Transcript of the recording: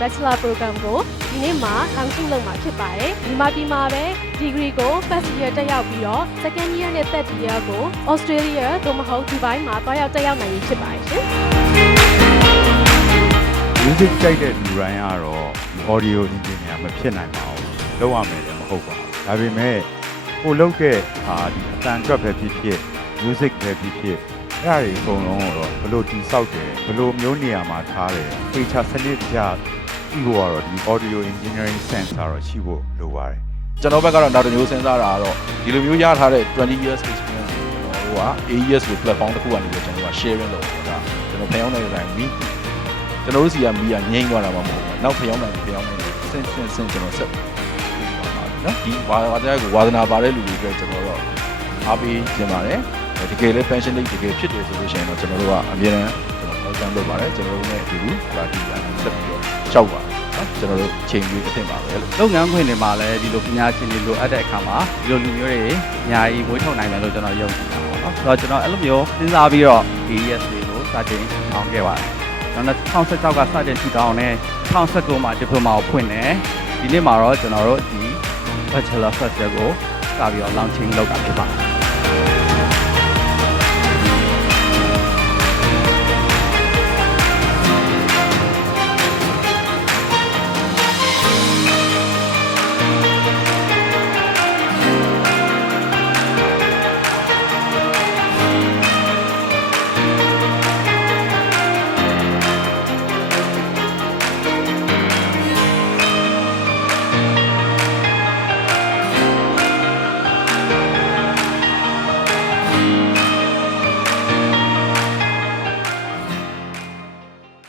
Bachelor Program ကိုဒီနေ့မှာ launching လုပ်မှာဖြစ်ပါတယ်ဒီမှာဒီမှာပဲ degree ကို first year တက်ရောက်ပြီးတော့ second year နဲ့ third year ကို Australia သို့မဟုတ် Dubai မှာတွားရောက်တက်ရောက်နိုင်ရေးဖြစ်ပါတယ်ရှင် music ကြိုက်တဲ့လူတိုင်းကတော့ audio engineer မဖြစ်နိုင်ပါဘူးလောက်ရမယ်လည်းမဟုတ်ပါဘူးဒါပေမဲ့ကိုလုပ်တဲ့အာဒီအတန်အတွက်ပဲဖြစ်ဖြစ် music ပဲဖြစ်ဖြစ် အဲ့ဒါတွေအကုန်လုံးကိုတော့ဘယ်လိုတိဆောက်တယ်ဘယ်လိုမျိုးနေရာမှာထားတယ်ဖေချာစနစ်ကြကြည့်ဖို့ကတော့ဒီ audio engineering sense ကတော့ရှိဖို့လိုပါတယ်ကျွန်တော်ဘက်ကတော့နောက်တစ်မျိုးစဉ်းစားတာကတော့ဒီလိုမျိုးရထားတဲ့20 years experience ကိုကျွန်တော်တို့က AES ကို platform တစ်ခုကနေပြီးတော့ကျွန်တော်တို့က sharing လုပ်တာဒါကျွန်တော်ဖျောင်းနေတဲ့တိုင်းမီကျွန်တော်တို့စီကမီကငိမ့်သွားတာမှမဟုတ်ဘူးနောက်ဖျောင်းနိုင်ဖျောင်းနိုင်ဆင့်ဆင့်ဆင့်ကျွန်တော်ဆက်ပြီးပါပါနော်ဒီဘာဝတရားကိုဝါသနာပါတဲ့လူတွေအတွက်ကျွန်တော်တို့အားပေးခြင်းပါတယ် တကယ်လည်း passionate တကယ်ဖြစ်တယ်ဆိုလို့ရှိရင်တော့ကျွန်တော်တို့ကအမြဲတမ်းကျွန်တော် welcome လုပ်ပါတယ်ကျွန်တော်တို့နဲ့အတူတူဒါဒီကဆက်ပြီးတော့ရှောက်ပါနော်ကျွန်တော်တို့ချိန်ပြီးအသင့်ပါပဲလို့လုပ်ငန်းခွင်တွေမှာလည်းဒီလိုပညာရှင်တွေလိုအပ်တဲ့အခါမှာဒီလိုလူမျိုးတွေအများကြီးမွေးထုတ်နိုင်တယ်လို့ကျွန်တော်ယုံကြည်တာပေါ့နော်ဆိုတော့ကျွန်တော်အဲ့လိုမျိုးစဉ်းစားပြီးတော့ AES တွေကိုစတင်အောင်ခဲ့ပါတယ်ကျွန်တော်2016ကစတင်ထူထောင်တဲ့2019မှာ diploma ကိုဖွင့်တယ်ဒီနေ့မှာတော့ကျွန်တော်တို့ဒီ bachelor first year ကိုစပြီးတော့ launching လုပ်တာဖြစ်ပါတယ်